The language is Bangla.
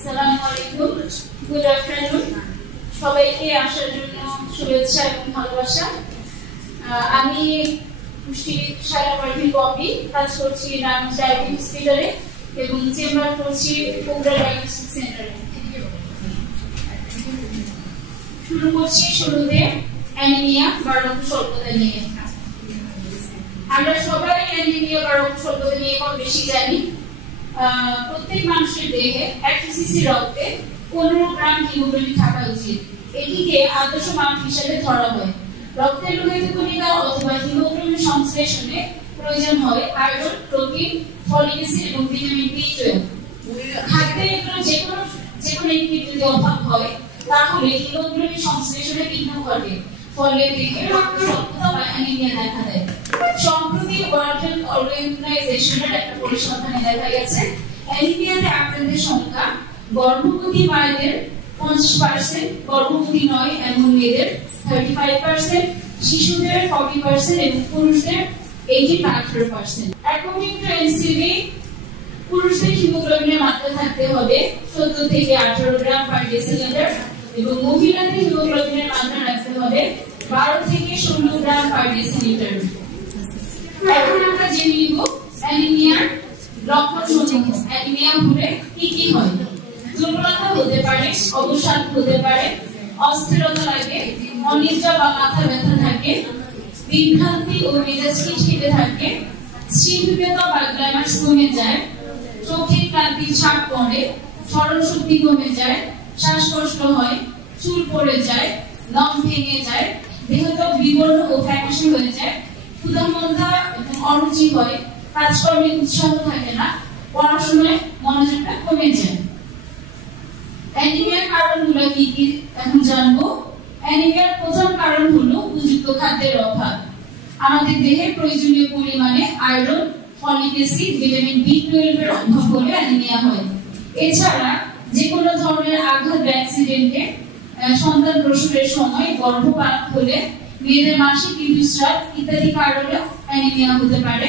আসসালামু আলাইকুম, গুড আফটারনুন। সবাইকে আসার জন্য শুভেচ্ছা এবং ভালোবাসা। আমি পুষ্টিবিদ সায়রা পারভীন পপি, কাজ করছি নারায়ণগঞ্জ ডায়াবেটিস হসপিটালে এবং চেম্বার করছি বগুড়া ডায়াগনস্টিক সেন্টারে। শুরু করছি শুরুতে অ্যানিমিয়া বা রক্ত স্বল্পতা নিয়ে। আমরা সবাই অ্যানিমিয়া বা রক্ত স্বল্পতা নিয়ে কম বেশি জানি। প্রত্যেক মানুষের দেহে 100 সিসি রক্তে 15 গ্রাম হিমোগ্লোবিন থাকা উচিত। এটিকে আদর্শ মান হিসেবে ধরা হয়। রক্তের লোহিত কণিকা অথবা হিমোগ্লোবিন সংশ্লেষণে প্রয়োজন হয় আয়রন, প্রোটিন, ফলিক অ্যাসিড এবং ভিটামিন বি12। খাদ্যে এগুলো যেকোনো একটি যদি অভাব হয় তাহলে হিমোগ্লোবিন সংশ্লেষণে বিঘ্ন ঘটে, ফলে দেহে রক্ত স্বল্পতা বা অ্যানিমিয়া দেখা দেয়। সম্প্রতি ওয়ার্ল্ড হেলথ অর্গানাইজেশনের একটা পরিসংখ্যানে দেখা গেছে অ্যানিমিয়াতে আক্রান্তের সংখ্যা গর্ভবতী মায়েদের 50%, গর্ভবতী নয় এমন মেয়েদের 35%, শিশুদের 40% এবং পুরুষদের 18%। অ্যাকর্ডিং টু এনসিভি, পুরুষদের হিমোগ্লোবিনের মাত্রা থাকতে হবে 14 থেকে 18 গ্রাম পার ডেসিলিটার এবং মহিলাদের হিমোগ্লোবিনের মাত্রা রাখতে হবে 12 থেকে 16 গ্রাম পার ডেসিলিটার। এখন আমরা জেনে নিব অ্যানিমিয়ার লক্ষণসমূহ। অ্যানিমিয়া হলে কি কি হয়? দুর্বলতা হতে পারে, অবসাদ হতে পারে, অস্থিরতা লাগে, অনিদ্রা বা মাথা ব্যথা থাকে, বিভ্রান্তি ও মেজাজ খিটখিটে থাকে, স্মৃতিশীলতা বা গ্ল্যামার্স কমে যায়, চোখে ক্লান্তির ছাপ পড়ে, স্মরণ শক্তি কমে যায়, শ্বাসকষ্ট হয়, চুল পড়ে যায়, দম ভেঙে যায়, দেহত্বক বিবর্ণ ও ফ্যাকাশে হয়ে যায়, ক্ষুধামন্দা এবং অরুচি হয়, কাজকর্মে উৎসাহ থাকে না, পড়াশোনায় মনোযোগটা কমে যায়। অ্যানিমিয়ার কারণগুলো কি কি এখন জানবো। অ্যানিমিয়ার প্রধান কারণ হলো উপযুক্ত খাদ্যের অভাব। আমাদের দেহে প্রয়োজনীয় পরিমাণে আয়রন, ফলিক অ্যাসিড, ভিটামিন বি12 এর অভাব হলে অ্যানিমিয়া হয়। এছাড়া যে কোনো ধরনের আঘাত বা অ্যাক্সিডেন্টে, সন্তান প্রসবের সময়, গর্ভপাত হলে, মেয়েদের মাসিক ঋতুস্রাব ইত্যাদি কারণেও অ্যানিমিয়া হতে পারে।